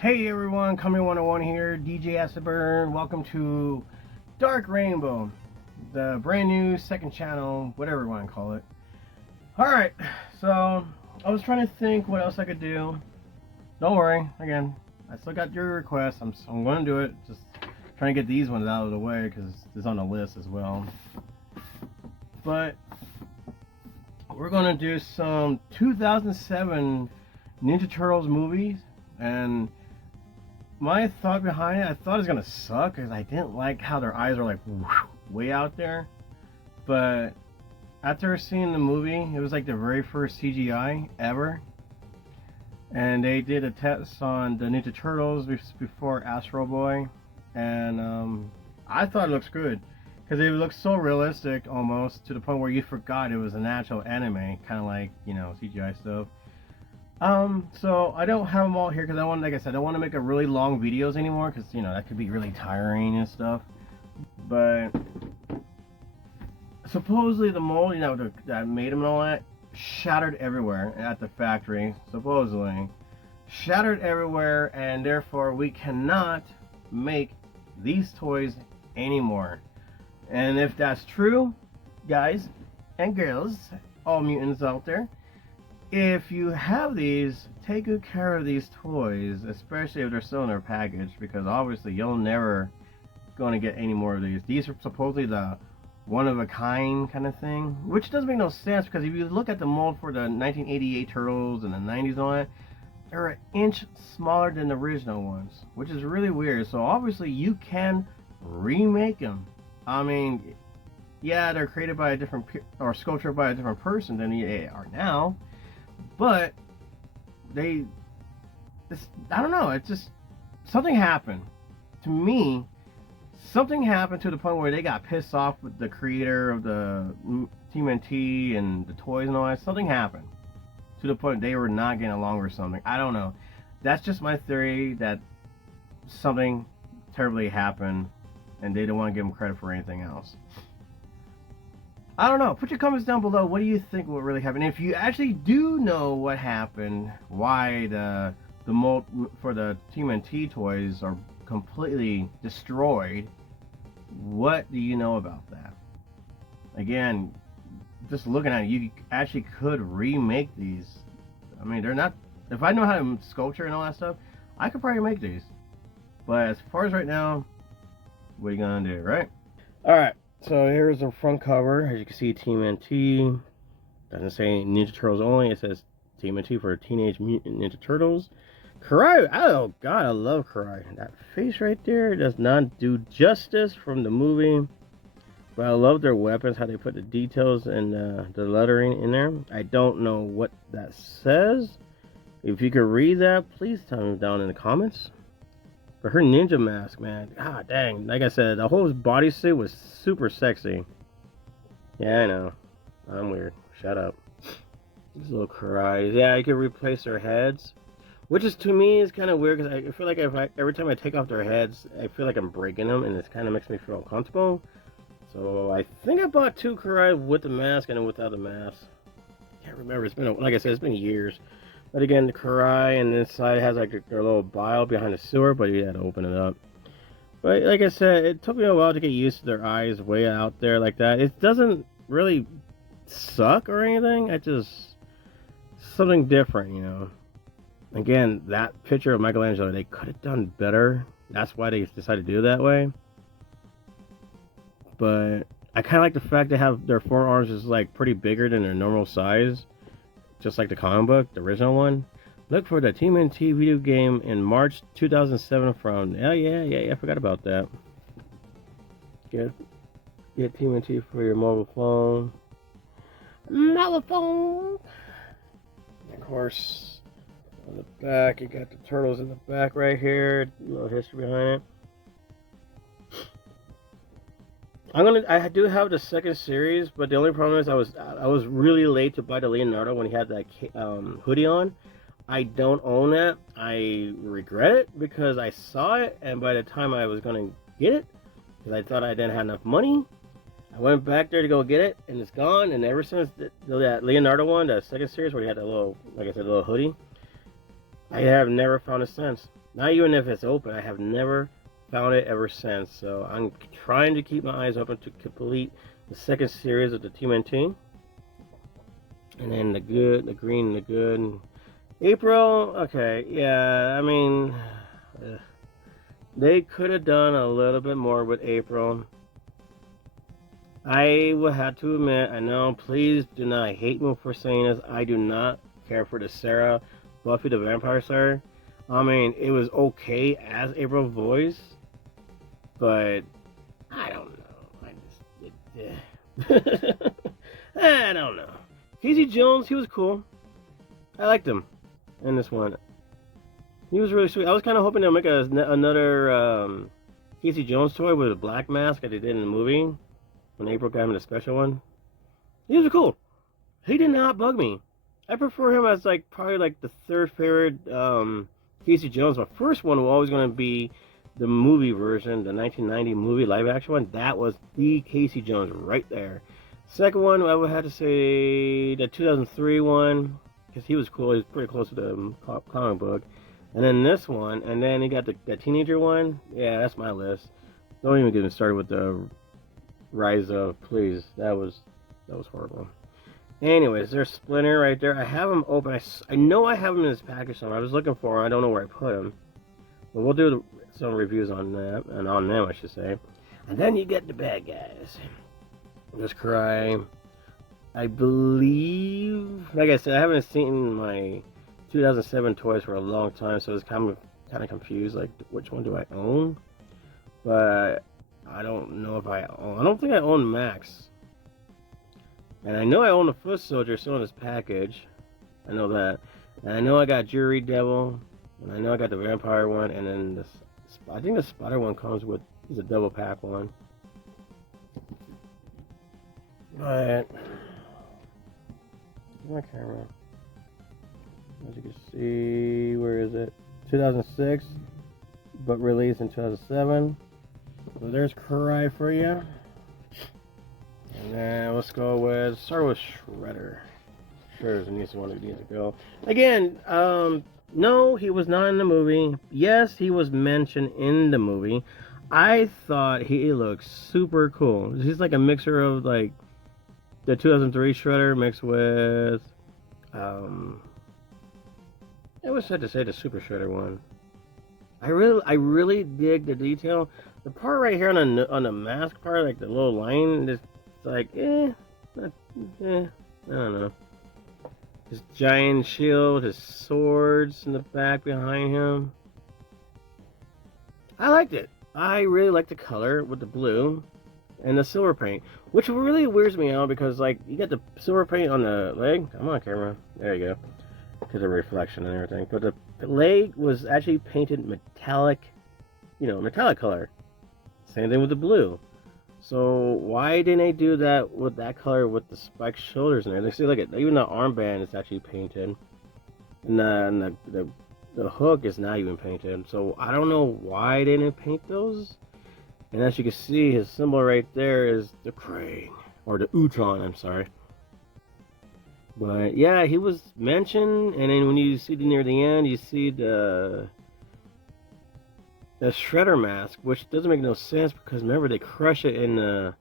Hey everyone, Coming 101 here, DJ Asaburn. Welcome to Dark Rainbow, the brand new second channel, whatever you want to call it. Alright, so I was trying to think what else I could do. Don't worry, again, I still got your requests. I'm going to do it. Just trying to get these ones out of the way because it's on the list as well. But we're going to do some 2007 Ninja Turtles movies, and my thought behind it, I thought it was gonna suck because I didn't like how their eyes are like way out there. But after seeing the movie, it was like the very first CGI ever, and they did a test on the Ninja Turtles before Astro Boy, and I thought it looks good because it looks so realistic almost to the point where you forgot it was an actual anime, kind of like, you know, CGI stuff. So I don't have them all here because I want, like I said, I don't want to make a really long videos anymore because, you know, that could be really tiring and stuff. But supposedly the mold, you know, that made them and all that, shattered everywhere at the factory, supposedly. Shattered everywhere, and therefore we cannot make these toys anymore. And if that's true, guys and girls, all mutants out there, if you have these, take good care of these toys, especially if they're still in their package, because obviously you'll never going to get any more of these. These are supposedly the one-of-a-kind kind of thing, which doesn't make no sense because if you look at the mold for the 1988 Turtles and the 90s and all that, they're an inch smaller than the original ones, which is really weird. So obviously you can remake them. I mean, yeah, they're created by a different, or sculptured by a different person than they are now. But I don't know, it's just, something happened. To me, something happened to the point where they got pissed off with the creator of the Tmnt and the toys and all that. Something happened to the point they were not getting along or something. I don't know. That's just my theory, that something terribly happened and they don't want to give them credit for anything else. I don't know. Put your comments down below. What do you think will really happen? If you actually do know what happened, why the mold for the Tmnt toys are completely destroyed, what do you know about that? Again, just looking at it, you actually could remake these. I mean, they're not. If I know how to sculpture and all that stuff, I could probably make these. But as far as right now, what are you gonna do, right? All right. So here's the front cover. As you can see, Tmnt. Doesn't say Ninja Turtles only. It says Tmnt for Teenage Mutant Ninja Turtles. Karai. Oh God, I love Karai. That face right there does not do justice from the movie. But I love their weapons. How they put the details and the lettering in there. I don't know what that says. If you could read that, please tell me down in the comments. But her ninja mask, man, god dang, like I said, the whole bodysuit was super sexy. Yeah, I know. I'm weird. Shut up. These little cries. Yeah, I could replace their heads. Which is, to me, is kind of weird, because I feel like every time I take off their heads, I feel like I'm breaking them, and it kind of makes me feel uncomfortable. So, I think I bought two Karai with the mask and without the mask. Can't remember. It's been, like I said, it's been years. But again, the Karai and this side has like their little bile behind the sewer, but you had to open it up. But like I said, it took me a while to get used to their eyes way out there like that. It doesn't really suck or anything. It just something different, you know. Again, that picture of Michelangelo, they could have done better. That's why they decided to do it that way. But I kind of like the fact they have their forearms is like pretty bigger than their normal size. Just like the comic book, the original one. Look for the Tmnt video game in March 2007 from... Yeah, I forgot about that. Get Tmnt for your mobile phone. Mobile phone! Of course, on the back, you got the turtles in the back right here. A little history behind it. I do have the second series, but the only problem is I was really late to buy the Leonardo when he had that hoodie on. I don't own that. I regret it because I saw it, and by the time I was gonna get it, because I thought I didn't have enough money, I went back there to go get it, and it's gone. And ever since that Leonardo one, the second series where he had that little, like I said, little hoodie, I have never found it since. Not even if it's open. I have never found it ever since. So I'm trying to keep my eyes open to complete the second series of the Tmnt. And then the good, the green, the good. April, okay, yeah, I mean, they could have done a little bit more with April. I would have to admit, I know, please do not hate me for saying this, I do not care for the Sarah Buffy the Vampire Slayer. I mean, it was okay as April's voice, but I don't know. I don't know. Casey Jones, he was cool. I liked him in this one. He was really sweet. I was kind of hoping they'll make another Casey Jones toy with a black mask like they did in the movie when April got him the special one. He was cool. He did not bug me. I prefer him as like probably like the third favorite Casey Jones. My first one was always going to be the movie version, the 1990 movie live action one. That was the Casey Jones right there. Second one, I would have to say the 2003 one, because he was cool. He was pretty close to the comic book. And then this one, and then he got the teenager one. Yeah, that's my list. Don't even get me started with the Rise of, please. That was horrible. Anyways, there's Splinter right there. I have him open. I know I have him in this package somewhere. I was looking for him. I don't know where I put him. But we'll do some reviews on that, and on them, I should say. And then you get the bad guys. Just Cry. I believe, like I said, I haven't seen my 2007 toys for a long time, so it's kind of confused, like which one do I own? But I don't know if I own. I don't think I own Max, and I know I own the Foot Soldier still in this package. I know that, and I know I got Jury Devil, and I know I got the Vampire one, and then this. I think the Spider one comes with is a double pack one. But my camera, as you can see, where is it? 2006, but released in 2007. So there's Cry for you. And then let's go start with Shredder. Shredder's the neatest one that needs to go. Again, no, he was not in the movie. Yes, he was mentioned in the movie. I thought he looked super cool. He's like a mixer of like the 2003 Shredder mixed with, it was sad to say the Super Shredder one. I really dig the detail. The part right here on the mask part, like the little line, it's like, I don't know. His giant shield, his swords in the back behind him. I liked it. I really like the color with the blue and the silver paint, which really weirds me out because like you got the silver paint on the leg. Come on, camera. There you go. Because of reflection and everything. But the leg was actually painted metallic, metallic color. Same thing with the blue. So why didn't they do that with that color with the spiked shoulders and everything? See, look at even the armband is actually painted, and the hook is not even painted. So I don't know why they didn't paint those. And as you can see, his symbol right there is the Krang, or the Utron, I'm sorry. But yeah, he was mentioned, and then when you see near the end, you see the Shredder mask, which doesn't make no sense because remember they crush it in the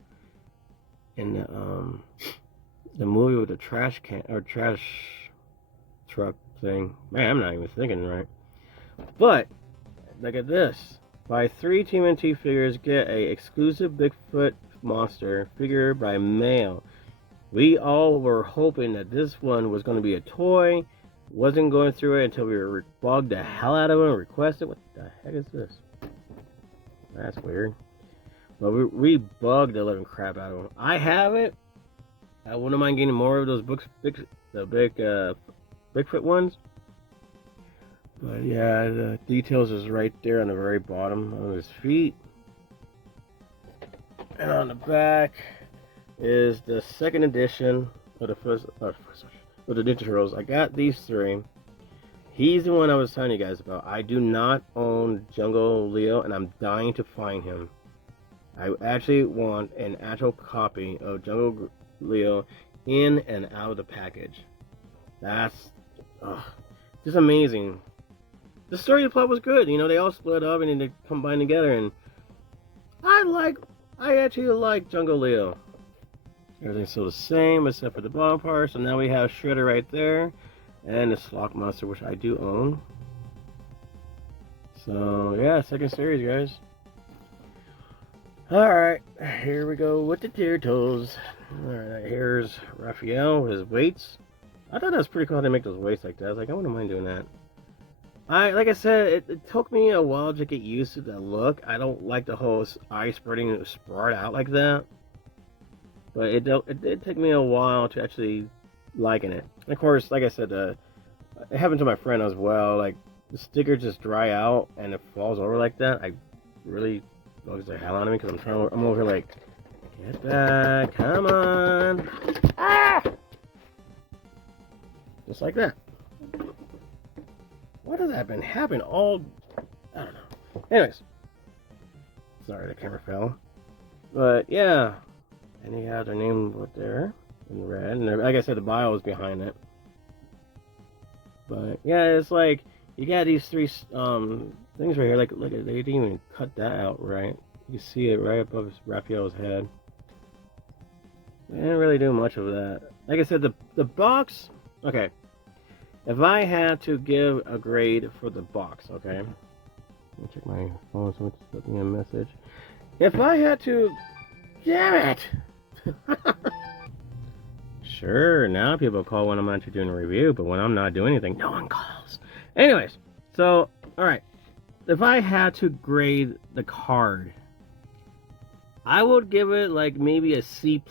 movie with the trash can or trash truck thing. Man, I'm not even thinking right. But look at this. Buy 3 TMNT figures, get a exclusive Bigfoot monster figure by mail. We all were hoping that this one was going to be a toy. Wasn't going through it until we were bugged the hell out of it and requested. What the heck is this? That's weird. But we bugged the living crap out of them. I have it. I wouldn't mind getting more of those the big Bigfoot ones. But yeah, the details is right there on the very bottom of his feet. And on the back is the second edition of the the Ninja Turtles. I got these 3. He's the one I was telling you guys about. I do not own Jungle Leo, and I'm dying to find him. I actually want an actual copy of Jungle Leo in and out of the package. That's just amazing. the story of the plot was good. You know, they all split up and then they combined together, and I actually like Jungle Leo. Everything's still the same except for the bottom part. So now we have Shredder right there, and the Slock Monster, which I do own. So yeah, second series, guys. Alright, here we go with the Turtles. Alright, here's Raphael with his weights. I thought that was pretty cool how they make those weights like that. I was like, I wouldn't mind doing that. Like I said, it took me a while to get used to that look. I don't like the whole eye spread out like that. But it did take me a while to actually liking it. And of course, like I said, it happened to my friend as well. Like, the sticker just dry out and it falls over like that. I really bugs the hell out of me because I'm over here like, get back, come on. Ah! Just like that. What has that been happening all, I don't know. Anyways. Sorry, the camera fell. But yeah. And you have their name right there in red. And like I said, the bio is behind it. But yeah, it's like, you got these three things right here. Like, look, they didn't even cut that out right. You can see it right above Raphael's head. They didn't really do much of that. Like I said, the box, okay. If I had to give a grade for the box, okay. Let me check my phone, someone just put me a message. If I had to, damn it! Sure, now people call when I'm actually doing a review, but when I'm not doing anything, no one calls. Anyways, so, alright. If I had to grade the card, I would give it like maybe a C+,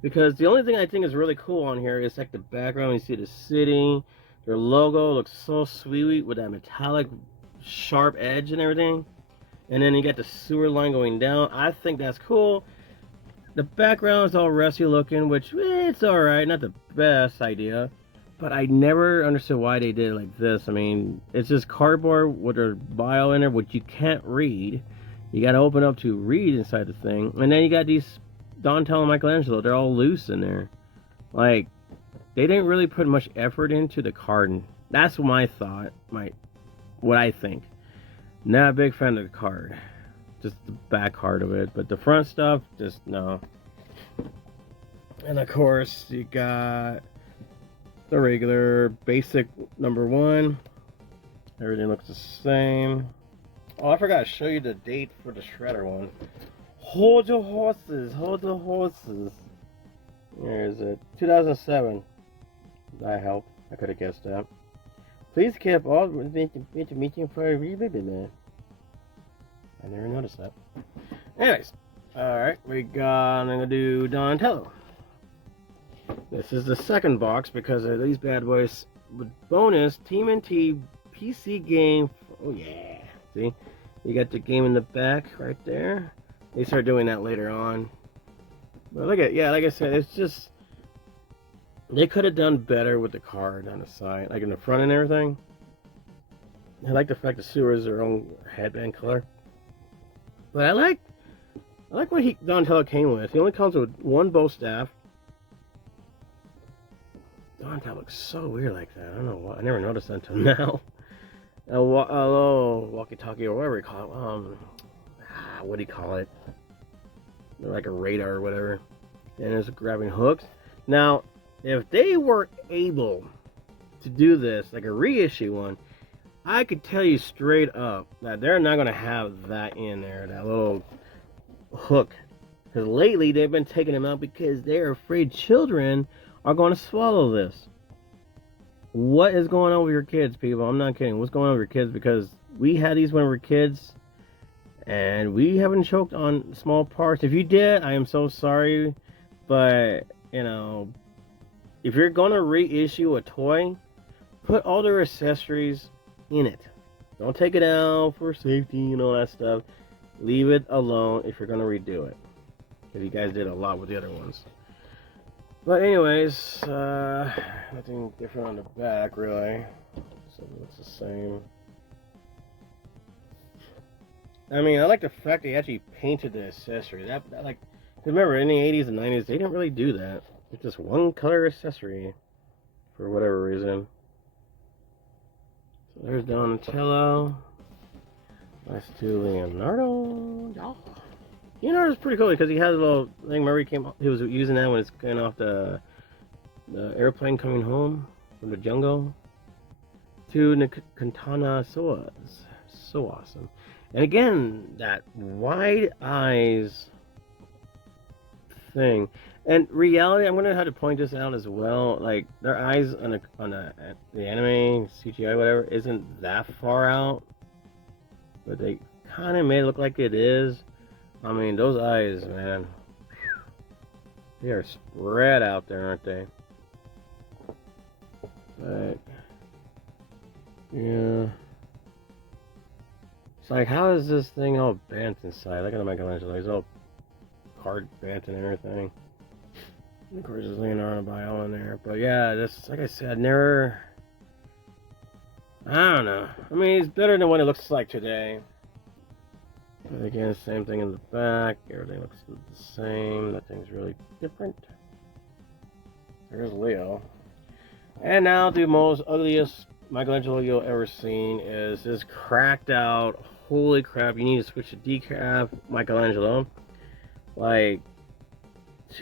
because the only thing I think is really cool on here is like the background. You see the city, their logo looks so sweet with that metallic sharp edge and everything. And then you got the sewer line going down. I think that's cool. The background is all rusty looking, which it's alright, not the best idea. But I never understood why they did it like this. I mean, it's just cardboard with a bio in there, which you can't read. You gotta open up to read inside the thing. And then you got these Donatello and Michelangelo, they're all loose in there. Like, they didn't really put much effort into the card. That's my thought, what I think. Not a big fan of the card. Just the back part of it. But the front stuff, just no. And of course, you got the regular basic #1. Everything looks the same. Oh, I forgot to show you the date for the Shredder one. Hold your horses, hold the horses. Where is it? 2007. That helped. I could have guessed that. Please keep all meeting for a baby man. I never noticed that. Anyways, alright, I'm gonna do Donatello. This is the second box because of these bad boys with bonus Tmnt PC game. Oh yeah. See? You got the game in the back right there. They start doing that later on. But look at, yeah, like I said, it's just, they could have done better with the card on the side, like in the front and everything. I like the fact the sewer is their own headband color. But I like what Donatello came with. He only comes with one bow staff. Donatello looks so weird like that. I don't know why. I never noticed that until now. Walkie-talkie or whatever you call it. What do you call it? Like a radar or whatever. And it's grabbing hooks. Now, if they were able to do this, like a reissue one, I could tell you straight up that they're not going to have that in there, that little hook. Because lately they've been taking them out because they're afraid children are going to swallow this. What is going on with your kids, people? I'm not kidding. What's going on with your kids? Because we had these when we were kids, and we haven't choked on small parts. If you did, I am so sorry. But, you know, if you're going to reissue a toy, put all their accessories in it. Don't take it out for safety and all that stuff. Leave it alone if you're going to redo it. Because you guys did a lot with the other ones. But anyways, nothing different on the back really. So it looks the same. I mean, I like the fact they actually painted the accessory. That like, remember in the 80s and 90s, they didn't really do that. It's just one color accessory for whatever reason. There's Donatello. Let's do Leonardo. Oh. Leonardo's pretty cool because he has a little thing. Remember he was using that when it's going off the airplane coming home from the jungle. To Katana Soas. So awesome. And again, that wide eyes thing. And reality, I'm gonna have to point this out as well. Like their eyes on the anime, CGI, whatever, isn't that far out, but they kind of made it look like it is. I mean, those eyes, man, they are spread out there, aren't they? But yeah, it's like, how is this thing all bent inside? Look at the Michelangelo; he's all hard bent and everything. Of course, there's Leonardo by all in there. But yeah, this, like I said, I don't know. I mean, it's better than what it looks like today. But again, same thing in the back. Everything looks the same. Nothing's really different. There's Leo. And now the most ugliest Michelangelo you'll ever seen is this cracked out. Holy crap, you need to switch to decaf Michelangelo. Like,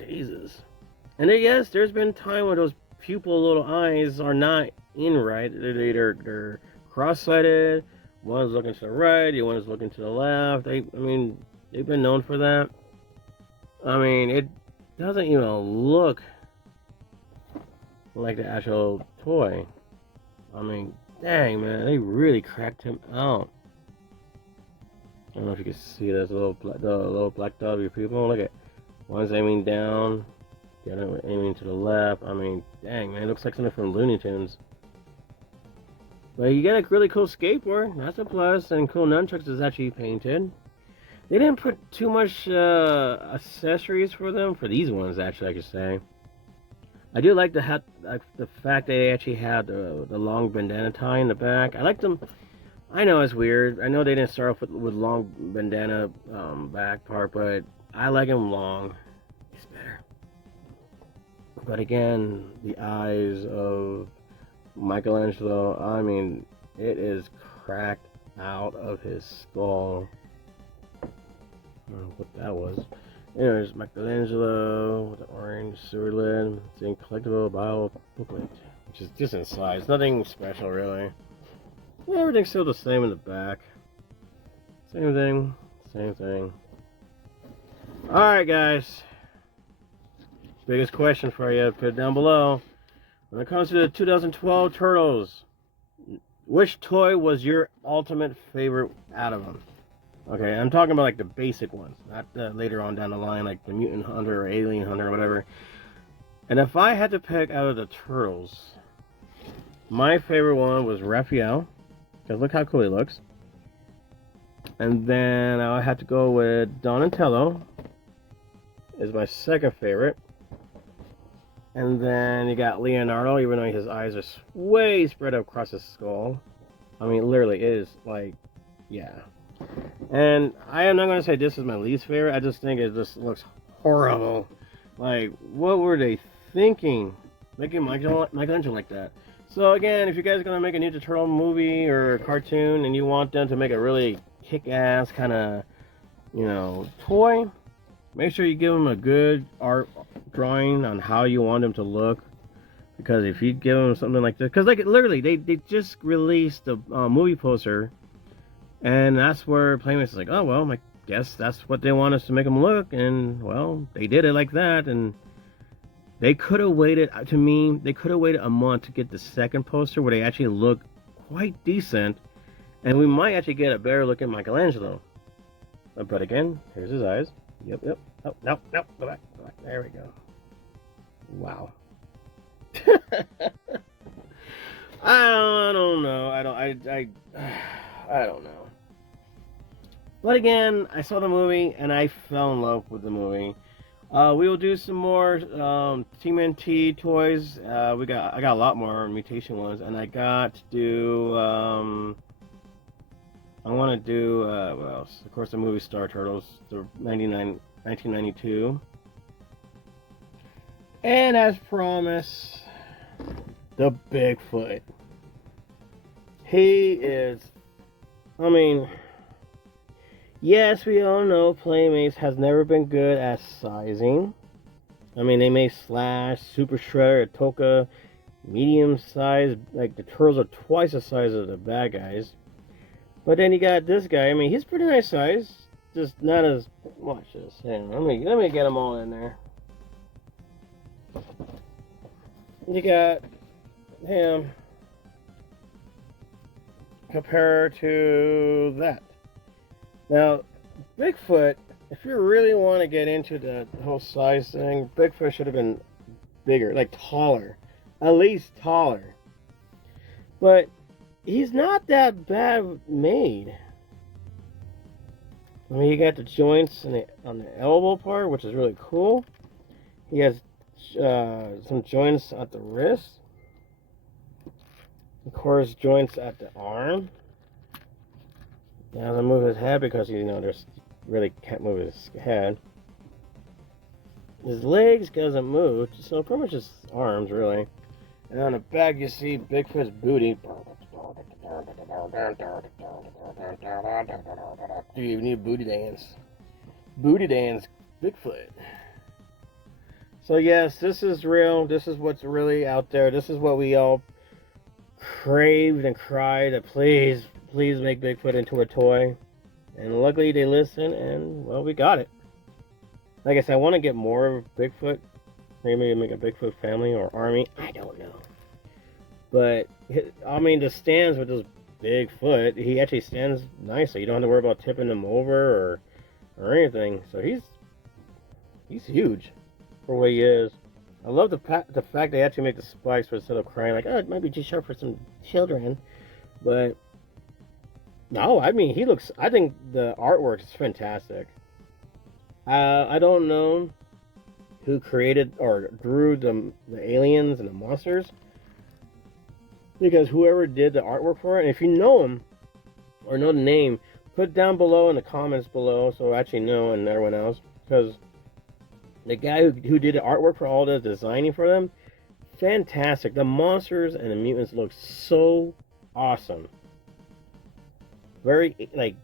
Jesus. And then, yes, there's been time when those pupil little eyes are not in right. They're cross-sided. One's looking to the right, the one is looking to the left. I mean, they've been known for that. I mean, it doesn't even look like the actual toy. I mean, dang, man, they really cracked him out. I don't know if you can see this the little black dot of your pupil. Look at, one's aiming down. The other aiming to the left. I mean, dang, man, it looks like something from Looney Tunes. But you get a really cool skateboard. That's a plus. And cool nunchucks is actually painted. They didn't put too much accessories for them. For these ones, actually, I could say. I do like the fact that they actually had the long bandana tie in the back. I like them. I know it's weird. I know they didn't start off with long bandana back part, but I like them long. It's better. But again, the eyes of Michelangelo, I mean, it is cracked out of his skull. I don't know what that was. There's Michelangelo with the orange sewer lid. It's in collectible bio booklet, which is just inside. It's nothing special, really. Yeah, everything's still the same in the back. Same thing, same thing. Alright, guys. Biggest question for you, put it down below. When it comes to the 2012 Turtles, which toy was your ultimate favorite out of them? Okay, I'm talking about like the basic ones, not later on down the line, like the Mutant Hunter or Alien Hunter or whatever. And if I had to pick out of the Turtles, my favorite one was Raphael, because look how cool he looks. And then I had to go with Donatello, is my second favorite. And then you got Leonardo, even though his eyes are way spread out across his skull. I mean, literally, it is like, yeah. And I am not going to say this is my least favorite. I just think it just looks horrible. Like, what were they thinking? Making Michelangelo like that. So again, if you guys are going to make a Ninja Turtle movie or cartoon and you want them to make a really kick-ass kind of, you know, toy, make sure you give them a good art drawing on how you want them to look. Because if you give them something like this, because like literally they just released the movie poster, and that's where Playmates is like, oh well, I guess that's what they want us to make them look, and well, they did it like that. And they could have waited, to me, they could have waited a month to get the second poster where they actually look quite decent, and we might actually get a better look at Michelangelo. But again, here's his eyes. Yep. Oh, no, go back. There we go. Wow. I don't know. I don't know. But again, I saw the movie and I fell in love with the movie. We will do some more Tmnt toys. I got a lot more mutation ones, and I got to do. I want to do what else? Of course, the movie Star Turtles, the 1992. And as promised, the Bigfoot. He is, I mean, yes, we all know Playmates has never been good at sizing. I mean, they made Slash, Super Shredder, Toka, medium size. Like, the turtles are twice the size of the bad guys. But then you got this guy. I mean, he's pretty nice size. Just not as... Watch this. Hang on, let me get them all in there. You got him compared to that. Now, Bigfoot, if you really want to get into the whole size thing, Bigfoot should have been bigger, like taller. At least taller. But he's not that bad made. I mean, you got the joints on the elbow part, which is really cool. He has some joints at the wrist. Of course, joints at the arm. Now, doesn't move his head because, you know, there's really can't move his head. His legs doesn't move, so pretty much his arms, really. And on the back, you see Bigfoot's booty. Do you need a booty dance? Booty dance, Bigfoot. So yes, this is real. This is what's really out there. This is what we all craved and cried that please make Bigfoot into a toy. And luckily they listened, and well, we got it. Like I said, I want to get more of Bigfoot. Maybe make a Bigfoot family or army. I don't know. But, I mean, the stands with this Bigfoot, he actually stands nicely. You don't have to worry about tipping him over or anything. So he's huge for what he is. I love the fact they actually make the spikes instead of crying like, oh, it might be too sharp for some children. But, no, I mean, I think the artwork is fantastic. I don't know who created or drew the aliens and the monsters, because whoever did the artwork for it, and if you know him or know the name, put down below in the comments below so I actually know and everyone else, because the guy who did the artwork for all the designing for them, fantastic. The monsters and the mutants look so awesome. Very like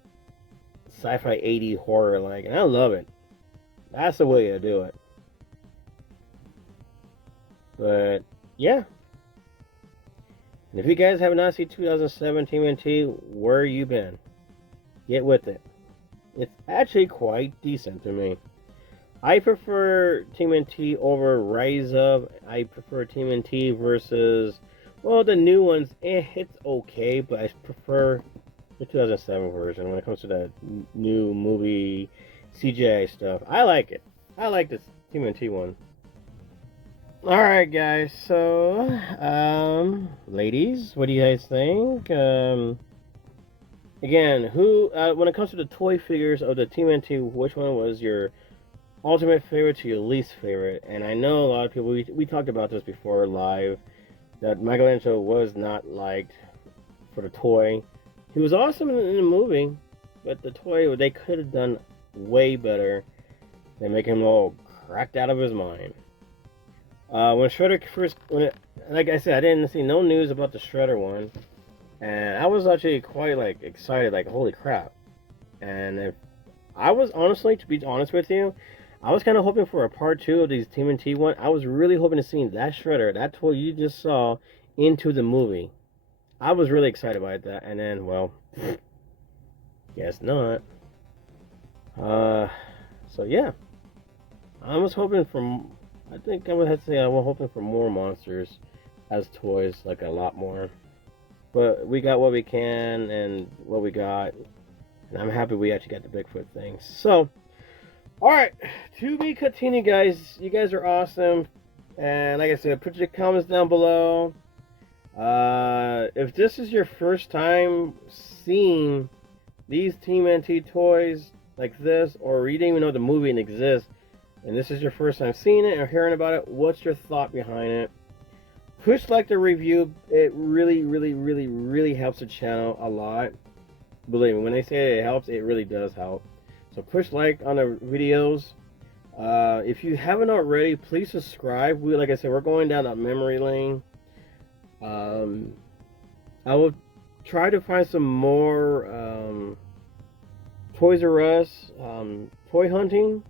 sci-fi 80 horror like, and I love it. That's the way to do it. But yeah. And if you guys have not seen 2007 Tmnt, where you been? Get with it. It's actually quite decent to me. I prefer Tmnt over Rise Up. I prefer Tmnt versus, well, the new ones. It's okay, but I prefer the 2007 version when it comes to the new movie CGI stuff. I like it. I like this Tmnt one. Alright guys, so, ladies, what do you guys think? Again, when it comes to the toy figures of the Tmnt, which one was your ultimate favorite to your least favorite? And I know a lot of people, we talked about this before live, that Michelangelo was not liked for the toy. He was awesome in the movie, but the toy, they could have done way better than make him all cracked out of his mind. When Shredder first, like I said, I didn't see no news about the Shredder one, and I was actually quite like excited, like holy crap. And if I was honestly, to be honest with you, I was kind of hoping for a part 2 of these Tmnt one. I was really hoping to see that Shredder, that toy you just saw, into the movie. I was really excited about that, and then well, guess not. So yeah, I was hoping for. I think I would have to say I was hoping for more monsters as toys, like a lot more. But we got what we can and what we got. And I'm happy we actually got the Bigfoot thing. So, alright, to be continued, guys. You guys are awesome. And like I said, put your comments down below. If this is your first time seeing these Tmnt toys like this, or you didn't even know the movie exists, and this is your first time seeing it or hearing about it, what's your thought behind it? Push like the review. It really helps the channel a lot. Believe me, when they say it helps, it really does help. So push like on the videos. If you haven't already, please subscribe. Like I said, we're going down that memory lane. I will try to find some more Toys R Us toy hunting.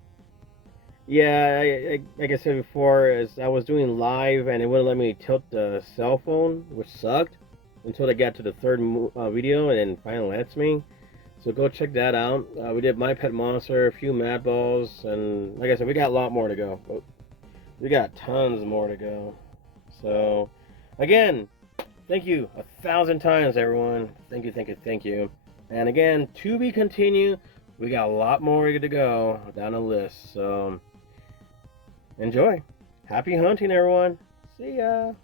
Yeah, like I said before, as I was doing live and it wouldn't let me tilt the cell phone, which sucked, until I got to the third video and then finally lets me. So go check that out. We did My Pet Monster, a few Mad Balls, and like I said, we got a lot more to go. We got tons more to go. So, again, thank you 1,000 times, everyone. Thank you, thank you, thank you. And again, to be continued. We got a lot more to go down the list. So, enjoy. Happy hunting, everyone. See ya.